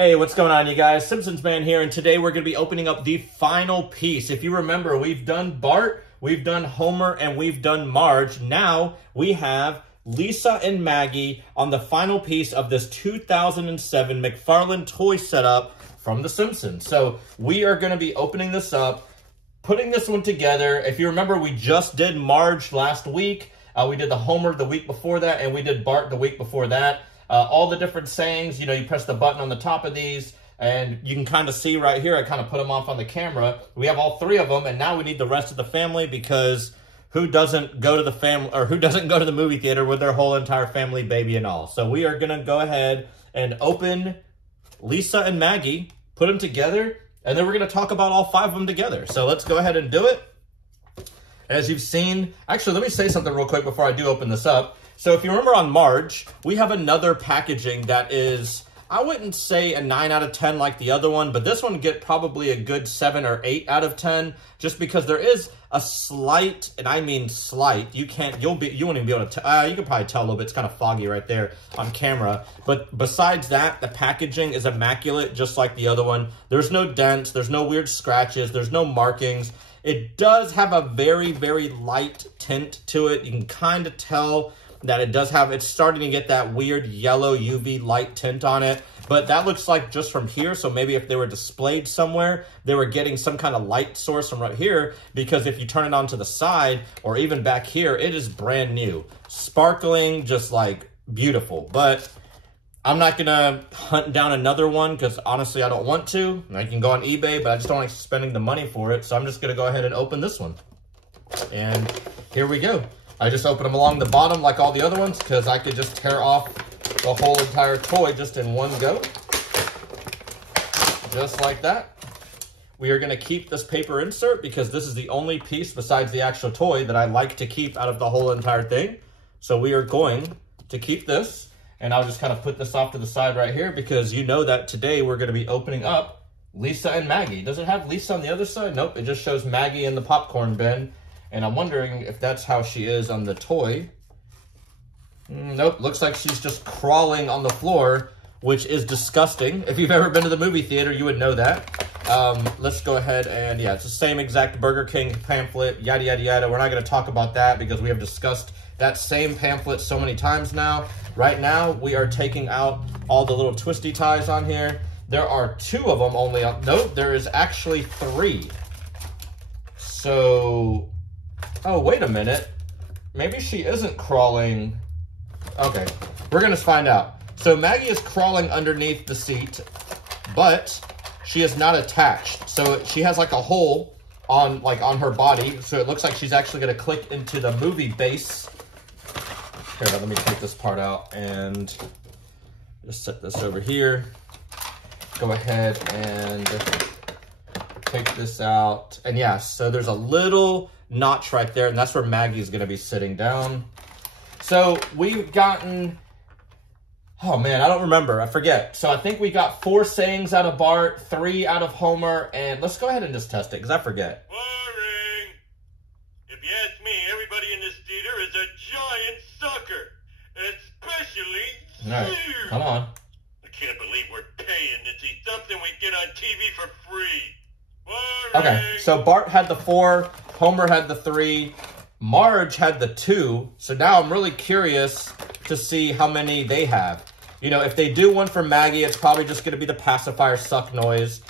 Hey, what's going on, you guys? Simpsons Man here, and today we're going to be opening up the final piece. If you remember, we've done Bart, we've done Homer, and we've done Marge. Now we have Lisa and Maggie on the final piece of this 2007 McFarlane toy setup from The Simpsons. So we are going to be opening this up, putting this one together. If you remember, we just did Marge last week. We did the Homer the week before that, and we did Bart the week before that. All the different sayings, you know, you press the button on the top of these, and you can kind of see right here, I kind of put them off on the camera. We have all three of them, and now we need the rest of the family, because who doesn't go to the family, or who doesn't go to the movie theater with their whole entire family, baby and all? So we are going to go ahead and open Lisa and Maggie, put them together, and then we're going to talk about all five of them together. So let's go ahead and do it. As you've seen, actually, let me say something real quick before I do open this up. So if you remember on Marge, we have another packaging that is, I wouldn't say a 9 out of 10 like the other one, but this one would get probably a good 7 or 8 out of 10, just because there is a slight, and I mean slight, you won't even be able to, you can probably tell a little bit, it's kind of foggy right there on camera, but besides that, the packaging is immaculate, just like the other one. There's no dents, there's no weird scratches, there's no markings. It does have a very, very light tint to it. You can kind of tell that it does have, it's starting to get that weird yellow UV light tint on it, but that looks like just from here, so maybe if they were displayed somewhere, they were getting some kind of light source from right here, because if you turn it on to the side, or even back here, it is brand new. Sparkling, just like beautiful, but I'm not gonna hunt down another one, because honestly, I don't want to. I can go on eBay, but I just don't like spending the money for it, so I'm just gonna go ahead and open this one. And here we go. I just open them along the bottom like all the other ones, because I could just tear off the whole entire toy just in one go. Just like that. We are going to keep this paper insert, because this is the only piece besides the actual toy that I like to keep out of the whole entire thing. So we are going to keep this, and I'll just kind of put this off to the side right here, because you know that today we're going to be opening up Lisa and Maggie. Does it have Lisa on the other side? Nope, it just shows Maggie in the popcorn bin. And I'm wondering if that's how she is on the toy. Nope, looks like she's just crawling on the floor, which is disgusting. If you've ever been to the movie theater, you would know that. Let's go ahead and, yeah, it's the same exact Burger King pamphlet, yada, yada, yada. We're not going to talk about that, because we have discussed that same pamphlet so many times now. Right now, we are taking out all the little twisty ties on here. There are 2 of them only. Nope, there is actually 3. So, oh, wait a minute. Maybe she isn't crawling. Okay, we're going to find out. So Maggie is crawling underneath the seat, but she is not attached. So she has like a hole on her body. So it looks like she's actually going to click into the movie base. Here, let me take this part out and just set this over here. Go ahead and take this out. And yeah, so there's a little notch right there, and that's where Maggie's going to be sitting down. So we've gotten, oh man, I don't remember, I forget. So I think we got 4 sayings out of Bart, 3 out of Homer, and let's go ahead and just test it, because I forget. Boring. If you ask me, everybody in this theater is a giant sucker, especially you. All right, come on. I can't believe we're paying to see something we get on TV for free. Okay, so Bart had the 4, Homer had the 3, Marge had the 2, so now I'm really curious to see how many they have. You know, if they do one for Maggie, it's probably just going to be the pacifier suck noise.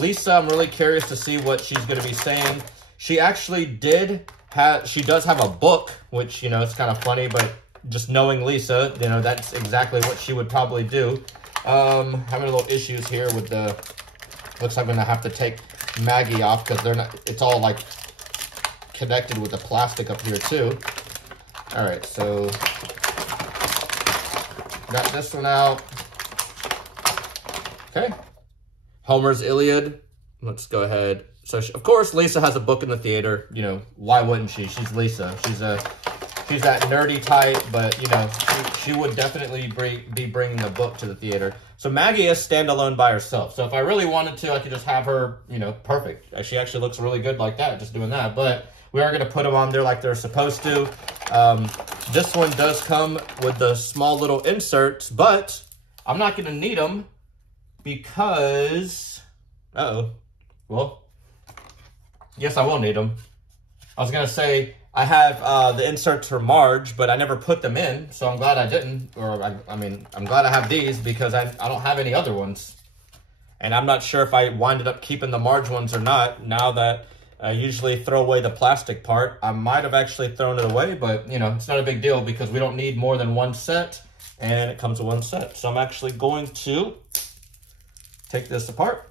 Lisa, I'm really curious to see what she's going to be saying. She actually does have a book, which, you know, it's kind of funny, but just knowing Lisa, you know, that's exactly what she would probably do. Having a little issues here with the, looks like I'm going to have to take Maggie off, because they're not, it's all like connected with the plastic up here too. All right, so got this one out. Okay, Homer's Iliad. Let's go ahead. So of course Lisa has a book in the theater. You know, why wouldn't she? She's Lisa. She's that nerdy type, but you know, she would definitely be bringing the book to the theater. So Maggie is standalone by herself. So if I really wanted to, I could just have her, you know, perfect. She actually looks really good like that, just doing that. But we are going to put them on there like they're supposed to. This one does come with the small little inserts, but I'm not going to need them, because... Uh-oh. Well, yes, I will need them. I was going to say, I have the inserts for Marge, but I never put them in, so I'm glad I didn't. Or, I mean, I'm glad I have these because I don't have any other ones. And I'm not sure if I winded up keeping the Marge ones or not. Now that I usually throw away the plastic part, I might have actually thrown it away, but, you know, it's not a big deal because we don't need more than one set, and it comes with one set. So I'm actually going to take this apart.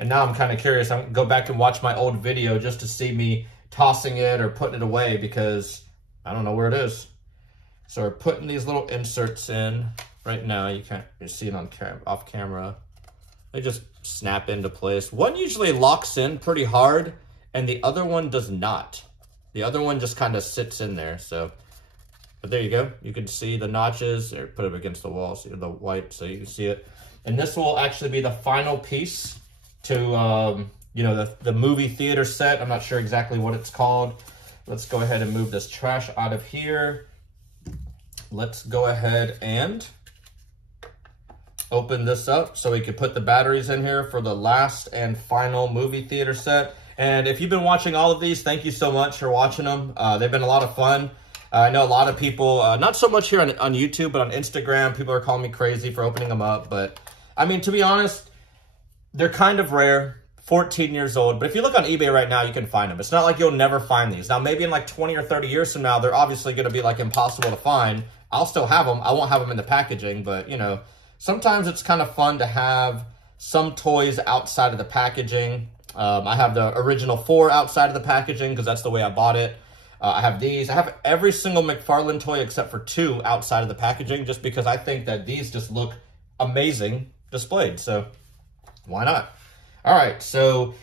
And now I'm kind of curious. I'm going to go back and watch my old video just to see me tossing it or putting it away because I don't know where it is. So we're putting these little inserts in. Right now, you can't see it on off camera. They just snap into place. One usually locks in pretty hard, and the other one does not. The other one just kind of sits in there. So, but there you go. You can see the notches. Or put it against the wall, see the white, so you can see it. And this will actually be the final piece to, you know, the movie theater set. I'm not sure exactly what it's called. Let's go ahead and move this trash out of here. Let's go ahead and open this up so we can put the batteries in here for the last and final movie theater set. And if you've been watching all of these, thank you so much for watching them. They've been a lot of fun. I know a lot of people, not so much here on YouTube, but on Instagram, people are calling me crazy for opening them up. But, I mean, to be honest, they're kind of rare. 14 years old. But if you look on eBay right now, you can find them. It's not like you'll never find these. Now, maybe in like 20 or 30 years from now, they're obviously going to be like impossible to find. I'll still have them. I won't have them in the packaging, but, you know, sometimes it's kind of fun to have some toys outside of the packaging. I have the original 4 outside of the packaging because that's the way I bought it. I have these. I have every single McFarlane toy except for 2 outside of the packaging just because I think that these just look amazing displayed. So why not? All right, so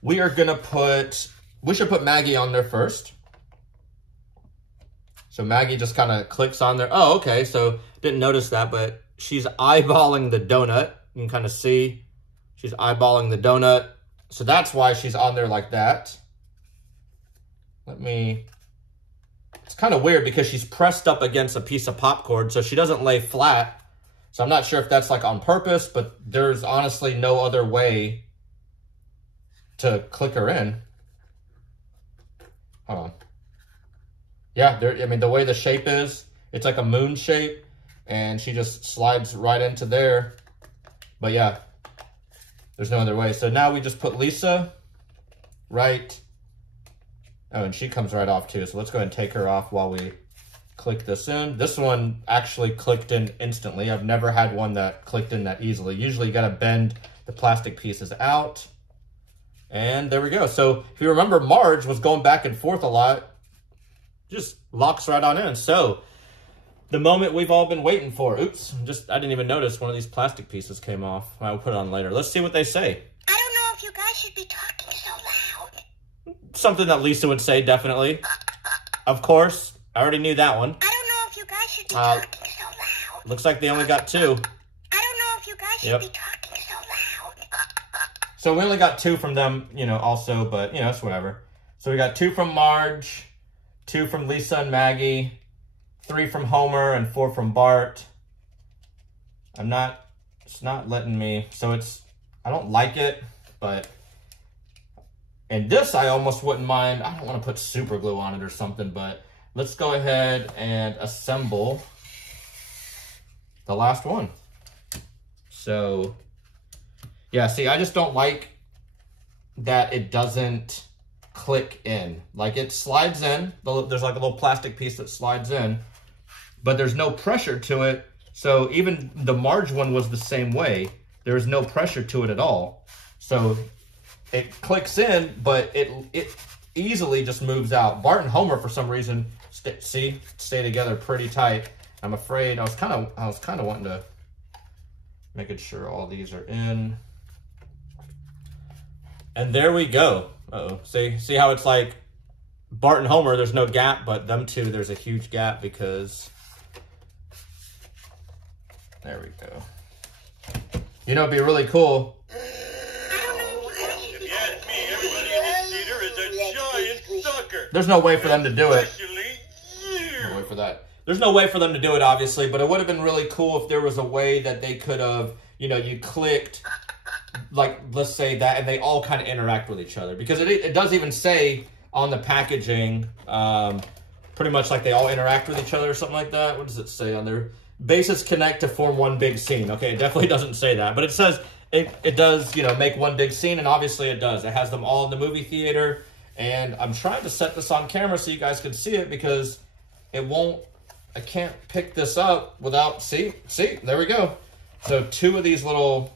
we are going to we should put Maggie on there first. So Maggie just kind of clicks on there. Oh, okay, so didn't notice that, but she's eyeballing the donut. You can kind of see she's eyeballing the donut. So that's why she's on there like that. It's kind of weird because she's pressed up against a piece of popcorn, so she doesn't lay flat. So I'm not sure if that's like on purpose, but there's honestly no other way to click her in. Hold on. Yeah, I mean, the way the shape is, it's like a moon shape, and she just slides right into there. But yeah, there's no other way. So now we just put Lisa right. Oh, and she comes right off too. So let's go ahead and take her off while we click this in. This one actually clicked in instantly. I've never had one that clicked in that easily. Usually you got to bend the plastic pieces out. And there we go. So if you remember, Marge was going back and forth a lot. Just locks right on in. So the moment we've all been waiting for. Oops, I didn't even notice one of these plastic pieces came off. I'll put it on later. Let's see what they say. I don't know if you guys should be talking so loud. Something that Lisa would say, definitely. Of course. I already knew that one. I don't know if you guys should be talking so loud. Looks like they only got 2. I don't know if you guys should be talking so loud. So we only got 2 from them, you know, also, but, you know, it's whatever. So we got 2 from Marge, 2 from Lisa and Maggie, 3 from Homer, and 4 from Bart. It's not letting me, so I don't like it, but, and this I almost wouldn't mind. I don't want to put super glue on it or something, but let's go ahead and assemble the last one. So, yeah, see, I just don't like that it doesn't click in. Like, it slides in. There's like a little plastic piece that slides in, but there's no pressure to it. So even the Marge one was the same way. There's no pressure to it at all. So it clicks in, but it easily just moves out. Bart and Homer, for some reason, stay together pretty tight. I'm afraid I was kind of wanting to making sure all these are in. And there we go. Uh-oh. See how it's like Bart and Homer, there's no gap, but them two, there's a huge gap because... There we go. You know, it'd be really cool. If you ask me, everybody in this theater is a giant sucker. There's no way for them to do it. Especially you. No way for that. There's no way for them to do it, obviously, but it would have been really cool if there was a way that they could have you know, you clicked, like, let's say that, and they all kind of interact with each other. Because it does even say on the packaging, pretty much like they all interact with each other or something like that. What does it say on there? Bases connect to form one big scene. Okay, it definitely doesn't say that. But it says it does, you know, make one big scene, and obviously it does. It has them all in the movie theater. And I'm trying to set this on camera so you guys can see it because it won't, I can't pick this up without, see, there we go. So two of these little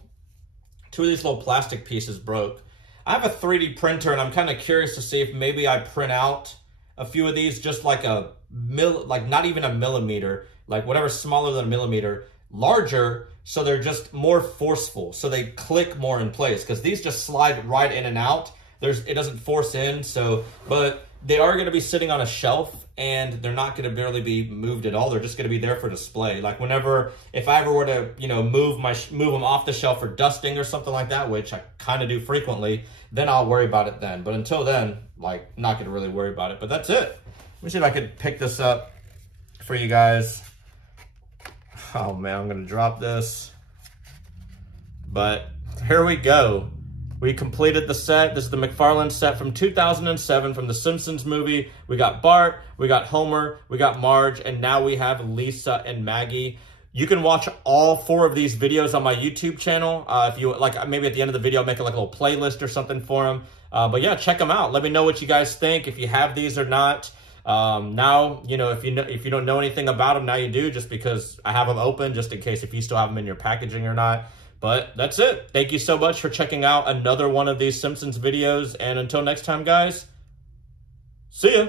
plastic pieces broke. I have a 3D printer and I'm kind of curious to see if maybe I print out a few of these just like not even a millimeter, like whatever smaller than a millimeter, larger, so they're just more forceful, so they click more in place, because these just slide right in and out. It doesn't force in, so, but they are going to be sitting on a shelf, and they're not going to barely be moved at all. They're just going to be there for display. Like if I ever were to, you know, move them off the shelf for dusting or something like that, which I kind of do frequently, then I'll worry about it then. But until then, like, not going to really worry about it. But that's it. Let me see if I could pick this up for you guys. Oh man, I'm going to drop this. But here we go. We completed the set. This is the McFarlane set from 2007 from the Simpsons movie. We got Bart, we got Homer, we got Marge, and now we have Lisa and Maggie. You can watch all 4 of these videos on my YouTube channel. If you like, maybe at the end of the video, I'll make like a little playlist or something for them. But yeah, check them out. Let me know what you guys think, if you have these or not. Now, you know, if you don't know anything about them, now you do, just because I have them open, just in case if you still have them in your packaging or not. But that's it. Thank you so much for checking out another one of these Simpsons videos. And until next time, guys, see ya.